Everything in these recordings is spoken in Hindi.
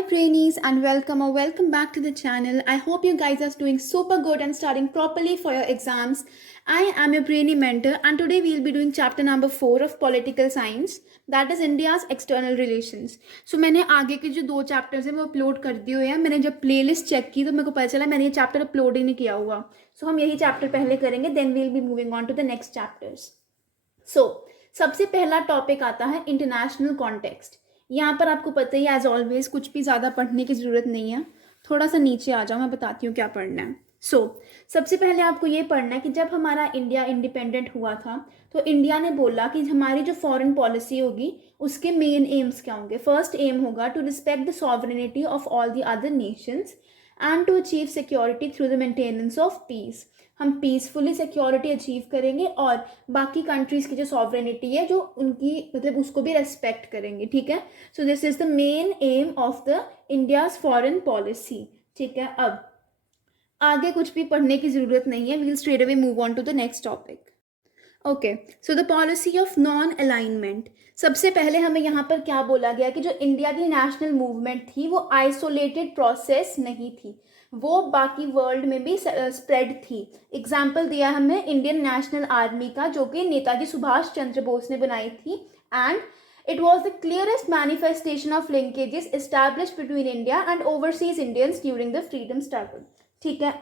Hi Trainees and welcome back to the channel. I hope you guys are doing super good and studying properly for your exams. I am your brainy mentor and today we will be doing chapter number 4 of political science, that is India's external relations. So मैंने आगे के जो 2 चैप्टर्स हैं वो अपलोड कर दिए हुए हैं. मैंने जब प्लेलिस्ट चेक की तो मेरे को पता चला मैंने ये चैप्टर अपलोड ही नहीं किया हुआ. सो हम यही चैप्टर पहले करेंगे, then we will be moving on to the next chapters. So सबसे पहला टॉपिक आता है इंटरनेशनल कॉन्टेक्स्ट. यहाँ पर आपको पता ही एज ऑलवेज कुछ भी ज़्यादा पढ़ने की ज़रूरत नहीं है. थोड़ा सा नीचे आ जाओ, मैं बताती हूँ क्या पढ़ना है. सबसे पहले आपको ये पढ़ना है कि जब हमारा इंडिया इंडिपेंडेंट हुआ था तो इंडिया ने बोला कि हमारी जो फॉरेन पॉलिसी होगी उसके मेन एम्स क्या होंगे. फर्स्ट एम होगा to respect the sovereignty of all the other nations and to achieve security through the maintenance of peace. हम पीसफुली सिक्योरिटी अचीव करेंगे और बाकी कंट्रीज़ की जो सॉवरेनिटी है जो उनकी मतलब उसको भी रेस्पेक्ट करेंगे. ठीक है. So this is the main M of the India's foreign policy. ठीक है. अब आगे कुछ भी पढ़ने की ज़रूरत नहीं है. We'll straight away move on to the next topic. Okay. So the policy of non alignment. सबसे पहले हमें यहाँ पर क्या बोला गया कि जो इंडिया की नेशनल मूवमेंट थी वो आइसोलेटेड प्रोसेस नहीं थी, वो बाकी वर्ल्ड में भी स्प्रेड थी. एग्जाम्पल दिया हमें इंडियन नेशनल आर्मी का जो कि नेताजी सुभाष चंद्र बोस ने बनाई थी. And it was the clearest manifestation of linkages established between India and overseas Indians during the freedom struggle. ठीक है.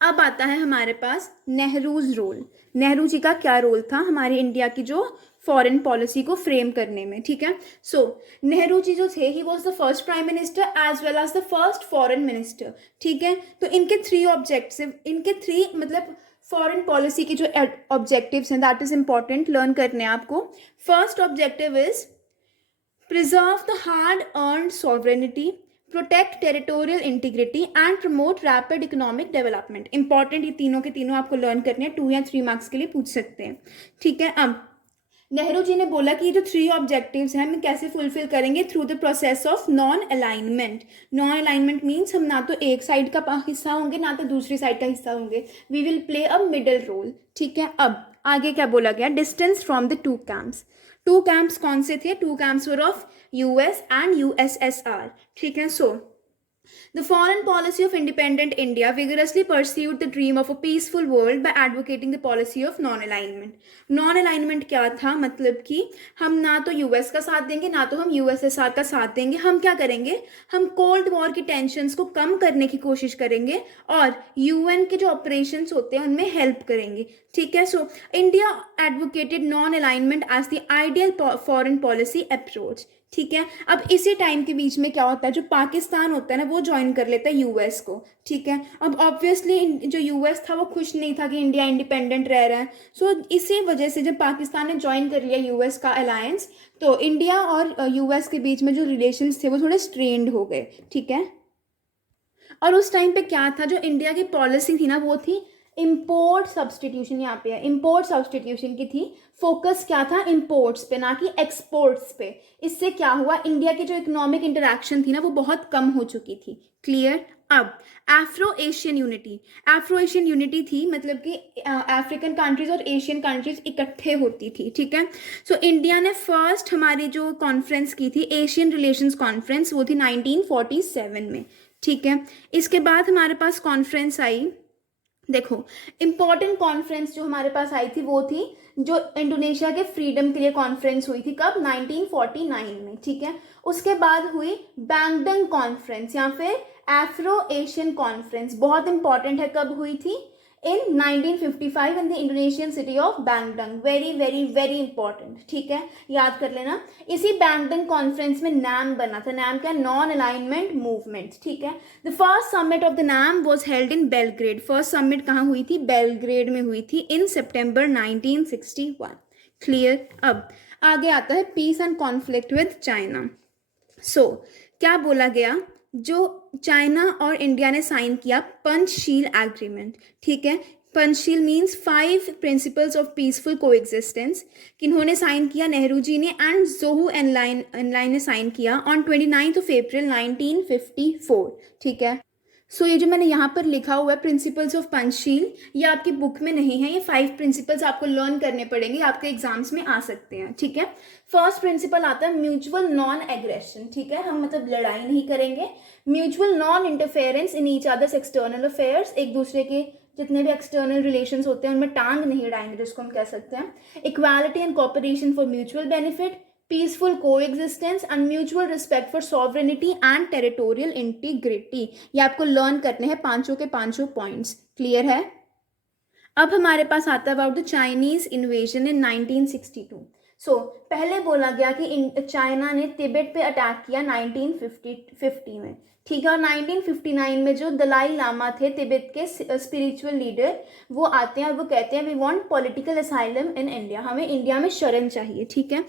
अब आता है हमारे पास नेहरूज रोल. नेहरू जी का क्या रोल था हमारी इंडिया की जो फॉरेन पॉलिसी को फ्रेम करने में. ठीक है. नेहरू जी जो थे he was the first prime minister as well as the first foreign minister. ठीक है. तो इनके 3 ऑब्जेक्टिव, इनके 3 मतलब फॉरेन पॉलिसी के जो ऑब्जेक्टिव्स हैं दैट इज इंपॉर्टेंट लर्न करने आपको. First objective is preserve the hard earned sovereignty, protect territorial integrity and promote rapid economic development. Important ये तीनों के तीनों आपको लर्न करने हैं, 2 या 3 मार्क्स के लिए पूछ सकते हैं. ठीक है. अब नेहरू जी ने बोला कि ये जो 3 ऑब्जेक्टिव्स हैं हम कैसे फुलफिल करेंगे through the process of non alignment. Non alignment means हम ना तो एक साइड का हिस्सा होंगे ना तो दूसरी साइड का हिस्सा होंगे. We will play a middle role. ठीक है. अब आगे क्या बोला गया, distance from the 2 camps. 2 camps कौन से थे, 2 camps were of US and USSR. ठीक है. The foreign policy of independent India vigorously pursued the dream of a peaceful world by advocating the policy of non-alignment. Non-alignment क्या था, मतलब कि हम ना तो यूएस का साथ देंगे ना तो हम यूएसएसआर का साथ देंगे. हम क्या करेंगे, हम कोल्ड वॉर की टेंशन्स को कम करने की कोशिश करेंगे और यूएन के जो ऑपरेशंस होते हैं उनमें हेल्प करेंगे. ठीक है. India advocated non alignment as the ideal foreign policy approach. ठीक है. अब इसी टाइम के बीच में क्या होता है, जो पाकिस्तान होता है ना वो ज्वाइन कर लेता है यूएस को. ठीक है. अब ऑब्वियसली जो यूएस था वो खुश नहीं था कि इंडिया इंडिपेंडेंट रह रहा है. इसी वजह से जब पाकिस्तान ने ज्वाइन कर लिया यूएस का अलायंस तो इंडिया और यूएस के बीच में जो रिलेशंस थे वो थोड़े स्ट्रेन्ड हो गए. ठीक है. और उस टाइम पे क्या था, जो इंडिया की पॉलिसी थी ना वो थी इम्पोर्ट सब्सटीट्यूशन. यहाँ पे है इम्पोर्ट सब्सटीट्यूशन की थी. फोकस क्या था, इम्पोर्ट्स पे ना कि एक्सपोर्ट्स पे. इससे क्या हुआ, इंडिया की जो इकोनॉमिक इंटरेक्शन थी ना वो बहुत कम हो चुकी थी. क्लियर. अब Afro Asian unity. Afro Asian unity थी मतलब कि अफ्रीकन कंट्रीज और एशियन कंट्रीज इकट्ठे होती थी. ठीक है. इंडिया ने फर्स्ट हमारी जो कॉन्फ्रेंस की थी एशियन रिलेशंस कॉन्फ्रेंस, वो थी 1947 में. ठीक है. इसके बाद हमारे पास कॉन्फ्रेंस आई, देखो इंपॉर्टेंट कॉन्फ्रेंस जो हमारे पास आई थी वो थी जो इंडोनेशिया के फ्रीडम के लिए कॉन्फ्रेंस हुई थी. कब, 1949 में. ठीक है. उसके बाद हुई बैंगडंग कॉन्फ्रेंस या फिर एफ्रो एशियन कॉन्फ्रेंस. बहुत इंपॉर्टेंट है, कब हुई थी, in 1955 in the Indonesian city of Bandung. very very very important. ठीक है, याद कर लेना. इसी बैंगडंग कॉन्फ्रेंस में नाम बना था. नाम क्या, नॉन अलाइनमेंट मूवमेंट. ठीक है. The first summit of the NAM was held in Belgrade. First summit कहाँ हुई थी, बेलग्रेड में हुई थी इन सितंबर 1961. क्लियर. अब आगे आता है peace and conflict with China. क्या बोला गया, जो चाइना और इंडिया ने साइन किया पंचशील एग्रीमेंट. ठीक है. Panchsheel means 5 principles of peaceful coexistence. किन्होंने साइन किया, नेहरू जी ने एंड जोहू एनलाइन ने साइन किया ऑन 29 April 1954. ठीक है. सो ये जो मैंने यहाँ पर लिखा हुआ है प्रिंसिपल्स ऑफ पंचशील, ये आपकी बुक में नहीं है, ये 5 प्रिंसिपल्स आपको लर्न करने पड़ेंगे, आपके एग्जाम्स में आ सकते हैं, ठीक है। फर्स्ट प्रिंसिपल आता है म्यूचुअल नॉन एग्रेशन, ठीक है, हम मतलब लड़ाई नहीं करेंगे। Mutual non interference in each others external affairs, एक दूसरे के जितने भी एक्सटर्नल रिलेशंस होते हैं उनमें टांग नहीं अड़ाएंगे, जिसको हम कह सकते हैं। Equality and cooperation for mutual benefit, peaceful coexistence and mutual respect for sovereignty and territorial integrity. ये आपको लर्न करने हैं पांचों के पांचों पॉइंट्स, क्लियर है। अब हमारे पास आता है अबाउट द चाइनीज इन्वेजन इन 1962। पहले बोला गया कि चाइना ने तिब्बत पे अटैक किया 1950 में, ठीक है। और 1959 में जो दलाई लामा थे तिब्बत के स्पिरिचुअल लीडर, वो आते हैं और वो कहते हैं we want political asylum in India, हमें इंडिया में शरण चाहिए, ठीक है।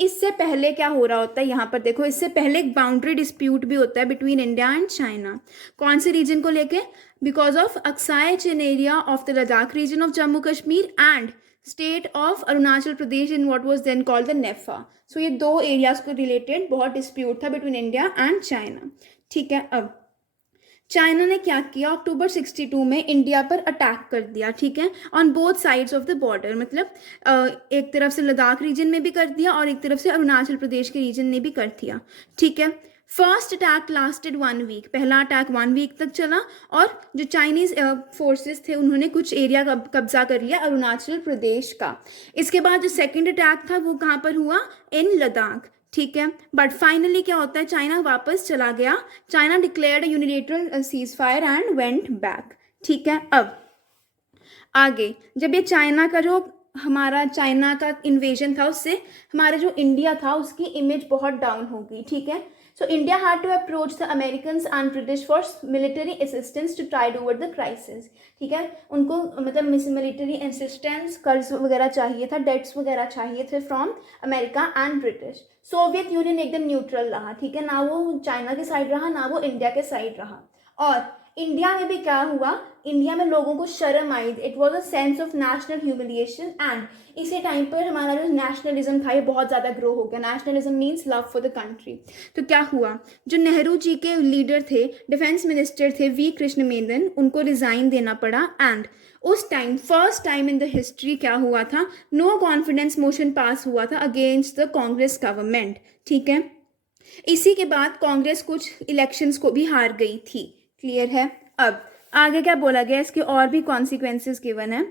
इससे पहले क्या हो रहा होता है यहाँ पर देखो, इससे पहले एक बाउंड्री डिस्प्यूट भी होता है बिटवीन इंडिया एंड चाइना। कौन से रीजन को लेके? Because of Aksai Chin area of the Ladakh region of Jammu Kashmir and state of Arunachal Pradesh in what was then called the NEFA. So ये दो एरियाज को रिलेटेड बहुत डिस्प्यूट था बिटवीन इंडिया एंड चाइना, ठीक है। अब चाइना ने क्या किया, अक्टूबर 62 में इंडिया पर अटैक कर दिया, ठीक है, on both sides of the border, मतलब एक तरफ से लद्दाख रीजन में भी कर दिया और एक तरफ से अरुणाचल प्रदेश के रीजन ने भी कर दिया, ठीक है। फर्स्ट अटैक लास्टेड 1 वीक, पहला अटैक 1 वीक तक चला और जो चाइनीज फोर्सेस थे उन्होंने कुछ एरिया कब्जा कर लिया अरुणाचल प्रदेश का। इसके बाद जो सेकंड अटैक था वो कहाँ पर हुआ? इन लद्दाख, ठीक है। बट फाइनली क्या होता है, चाइना वापस चला गया, China declared unilateral cease fire and went back, ठीक है। अब आगे जब ये चाइना का जो हमारा चाइना का इन्वेजन था उससे हमारे जो इंडिया था उसकी इमेज बहुत डाउन हो गई, ठीक है। So India had to approach the Americans and British for military assistance to tide over the crisis, ठीक है। उनको मतलब मिलिट्री असिस्टेंस, कर्ज वगैरह चाहिए था, डेट्स वगैरह चाहिए थे from America and British. Soviet union एकदम न्यूट्रल रहा, ठीक है, ना वो चाइना के साइड रहा ना वो इंडिया के साइड रहा। और इंडिया में भी क्या हुआ, इंडिया में लोगों को शर्म आई, it was a sense of national humiliation and इसी टाइम पर हमारा जो नेशनलिज्म था ये बहुत ज़्यादा ग्रो हो गया। Nationalism means love for the country. तो क्या हुआ, जो नेहरू जी के लीडर थे, डिफेंस मिनिस्टर थे वी कृष्ण मेनन, उनको रिजाइन देना पड़ा एंड उस time first time in the history क्या हुआ था, नो कॉन्फिडेंस मोशन पास हुआ था अगेंस्ट द कांग्रेस गवर्नमेंट, ठीक है। इसी के बाद कांग्रेस कुछ इलेक्शंस को भी हार गई थी, क्लियर है। अब आगे क्या बोला गया, इसके और भी कॉन्सिक्वेंसेस गिवन है।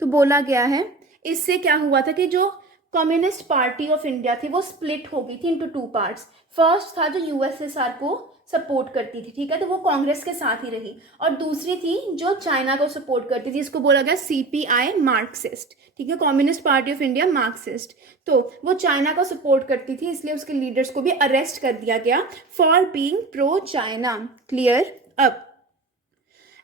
तो बोला गया है इससे क्या हुआ था कि जो कम्युनिस्ट पार्टी ऑफ इंडिया थी वो स्प्लिट हो गई थी इनटू 2 पार्ट्स। फर्स्ट था जो यूएसएसआर को सपोर्ट करती थी, ठीक है, तो वो कांग्रेस के साथ ही रही, और दूसरी थी जो चाइना को सपोर्ट करती थी, इसको बोला गया सीपीआई मार्क्सिस्ट, ठीक है, communist party of India Marxist. तो वो चाइना को सपोर्ट करती थी, इसलिए उसके लीडर्स को भी अरेस्ट कर दिया गया for being pro China, clear. अब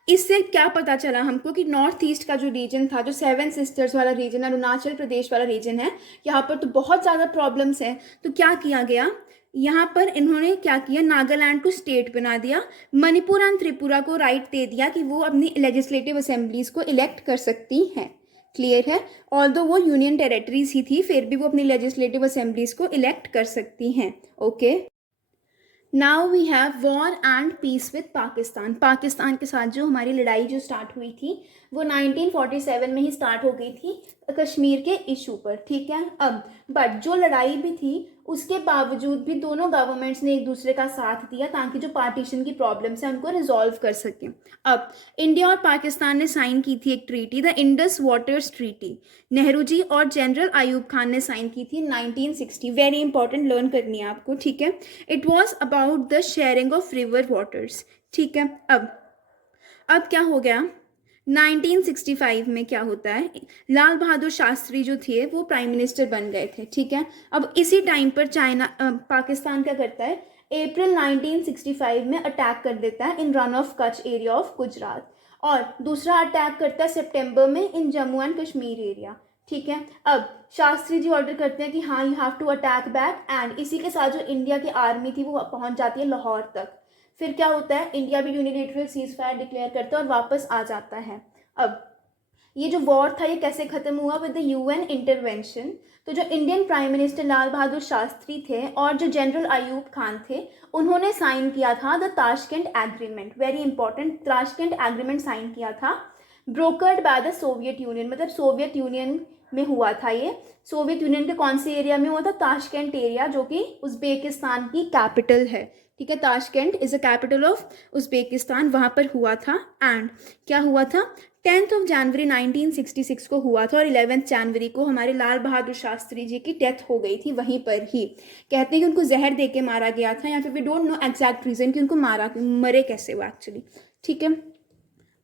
इससे क्या पता चला हमको कि नॉर्थ ईस्ट का जो रीजन था, जो 7 सिस्टर्स वाला रीजन, अरुणाचल प्रदेश वाला रीजन है, यहाँ पर तो बहुत ज़्यादा प्रॉब्लम्स हैं। तो क्या किया गया, यहाँ पर इन्होंने क्या किया, नागालैंड को स्टेट बना दिया, मणिपुर एंड त्रिपुरा को राइट दे दिया कि वो अपनी लेजिस्लेटिव असेंबलीज को इलेक्ट कर सकती हैं, क्लियर है। ऑल्दो वो यूनियन टेरेटरीज ही थी फिर भी वो अपनी लेजिस्लेटिव असेंबलीज को इलेक्ट कर सकती हैं, okay. Now we have war and peace with Pakistan. Pakistan के साथ जो हमारी लड़ाई जो स्टार्ट हुई थी वो 1947 में ही स्टार्ट हो गई थी कश्मीर के इशू पर, ठीक है। अब बट जो लड़ाई भी थी उसके बावजूद भी दोनों गवर्नमेंट्स ने एक दूसरे का साथ दिया ताकि जो पार्टीशन की प्रॉब्लम्स हैं उनको रिजॉल्व कर सकें। अब इंडिया और पाकिस्तान ने साइन की थी एक treaty, the Indus waters treaty, Nehru ji और जनरल आयूब खान ने साइन की थी 1960। वेरी इंपॉर्टेंट, लर्न करनी है आपको, ठीक है। It was about the sharing of river waters, ठीक है। अब क्या हो गया, 1965 में क्या होता है, लाल बहादुर शास्त्री जो थे वो प्राइम मिनिस्टर बन गए थे, ठीक है। अब इसी टाइम पर पाकिस्तान क्या करता है, अप्रैल 1965 में अटैक कर देता है in Rann of Kutch area of Gujarat, और दूसरा अटैक करता है सितंबर में in Jammu and Kashmir area, ठीक है। अब शास्त्री जी ऑर्डर करते हैं कि हाँ you have to attack back, and इसी के साथ जो इंडिया की आर्मी थी वो पहुंच जाती है लाहौर तक। फिर क्या होता है, इंडिया भी यूनिलेटरल सीज फायर डिक्लेयर करता है और वापस आ जाता है। अब ये जो वॉर था ये कैसे ख़त्म हुआ? With the UN intervention. तो जो Indian prime minister Lal Bahadur Shastri थे और जो जनरल अयूब खान थे, उन्होंने साइन किया था the Tashkent agreement, very important, Tashkent agreement sign किया था, brokered by the Soviet Union, मतलब सोवियत यूनियन में हुआ था ये। सोवियत यूनियन के कौन से एरिया में हुआ था? ताशकेंट एरिया, जो कि उज्बेकिस्तान की कैपिटल है, ठीक है। Tashkent is a capital of Uzbekistan, वहाँ पर हुआ था। एंड क्या हुआ था? 10 जनवरी 1966 को हुआ था और 11 जनवरी को हमारे लाल बहादुर शास्त्री जी की डेथ हो गई थी वहीं पर ही। कहते हैं कि उनको जहर दे के मारा गया था, या फिर we don't know exact reason कि उनको मरे कैसे हुआ एक्चुअली, ठीक है।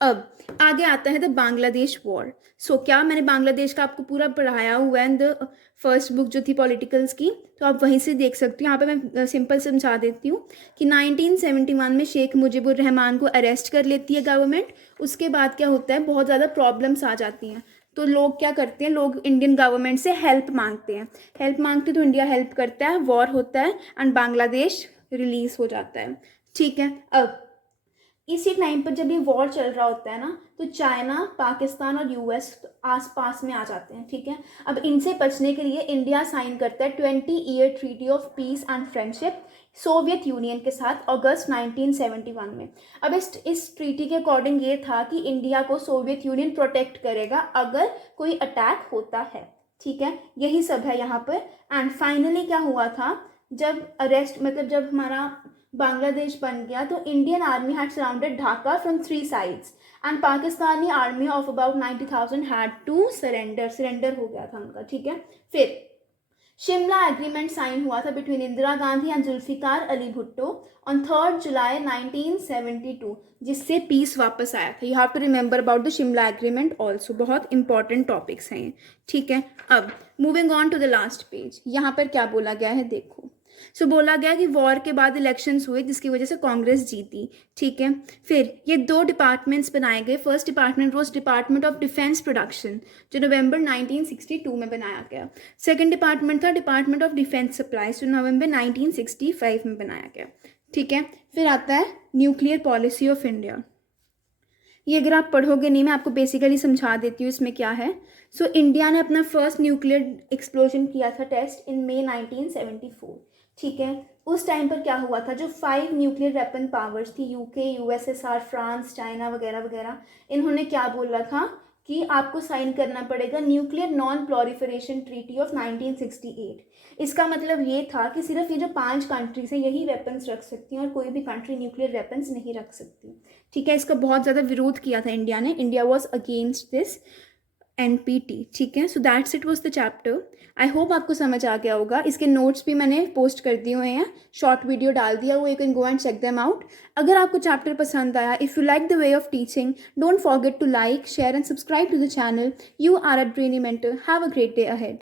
अब आगे आता है द बांग्लादेश वॉर। सो क्या मैंने बांग्लादेश का आपको पूरा पढ़ाया हुआ है इन द फर्स्ट बुक जो थी पॉलिटिकल्स की, तो आप वहीं से देख सकते हो। यहाँ पे मैं सिंपल समझा देती हूँ कि 1971 में शेख मुजीबुर रहमान को अरेस्ट कर लेती है गवर्नमेंट। उसके बाद क्या होता है, बहुत ज़्यादा प्रॉब्लम्स आ जाती हैं, तो लोग क्या करते हैं, लोग इंडियन गवर्नमेंट से हेल्प मांगते हैं। हेल्प मांगते तो इंडिया हेल्प करता है, वॉर होता है एंड बांग्लादेश रिलीज हो जाता है, ठीक है। अब इसी टाइम पर जब ये वॉर चल रहा होता है ना, तो चाइना, पाकिस्तान और यूएस आस पास में आ जाते हैं, ठीक है। अब इनसे बचने के लिए इंडिया साइन करता है 20-ईयर treaty of peace and friendship Soviet Union के साथ अगस्त 1971 में। अब इस ट्रीटी के अकॉर्डिंग ये था कि इंडिया को सोवियत यूनियन प्रोटेक्ट करेगा अगर कोई अटैक होता है, ठीक है। यही सब है यहाँ पर। एंड फाइनली क्या हुआ था, जब जब हमारा बांग्लादेश बन गया, तो Indian army had surrounded Dhaka from 3 sides and Pakistani army of about 90,000 had to surrender हो गया था उनका, ठीक है। फिर शिमला एग्रीमेंट साइन हुआ था between Indira Gandhi and Zulfikar Ali Bhutto on 3 July 1972, जिससे पीस वापस आया था। You have to remember about the Shimla agreement also, बहुत इंपॉर्टेंट टॉपिक्स हैं ये, ठीक है। अब moving on to the last page, यहाँ पर क्या बोला गया है देखो। सो बोला गया कि वॉर के बाद इलेक्शंस हुए जिसकी वजह से कांग्रेस जीती, ठीक है। फिर ये 2 डिपार्टमेंट्स बनाए गए। First department was department of defence production, जो नवंबर 1962 में बनाया गया। सेकंड डिपार्टमेंट था डिपार्टमेंट ऑफ डिफेंस सप्लाईज, जो नवंबर 1965 में बनाया गया, ठीक है। फिर आता है न्यूक्लियर पॉलिसी ऑफ इंडिया। ये अगर आप पढ़ोगे नहीं, मैं आपको बेसिकली समझा देती हूँ इसमें क्या है। सो इंडिया ने अपना फर्स्ट न्यूक्लियर एक्सप्लोजन किया था टेस्ट इन मई 1974, ठीक है। उस टाइम पर क्या हुआ था, जो 5 न्यूक्लियर वेपन पावर्स थी, यूके, यूएसएसआर, फ्रांस, चाइना वगैरह वगैरह, इन्होंने क्या बोला था कि आपको साइन करना पड़ेगा न्यूक्लियर नॉन प्लॉरिफरेशन ट्रीटी ऑफ 1968। इसका मतलब ये था कि सिर्फ ये जो 5 कंट्रीज हैं यही वेपन्स रख सकती हैं और कोई भी कंट्री न्यूक्लियर वेपन्स नहीं रख सकती, ठीक है। इसका बहुत ज़्यादा विरोध किया था इंडिया ने, India was against this NPT, ठीक है। So that's it was the chapter. I hope आपको समझ आ गया होगा। इसके नोट्स भी मैंने पोस्ट कर दिए हुए हैं, शॉर्ट वीडियो डाल दिया, वो you can go and check them out. अगर आपको चैप्टर पसंद आया, if you like the way of teaching, don't forget to like, share and subscribe to the channel. You are a brainy mentor. Have a great day ahead.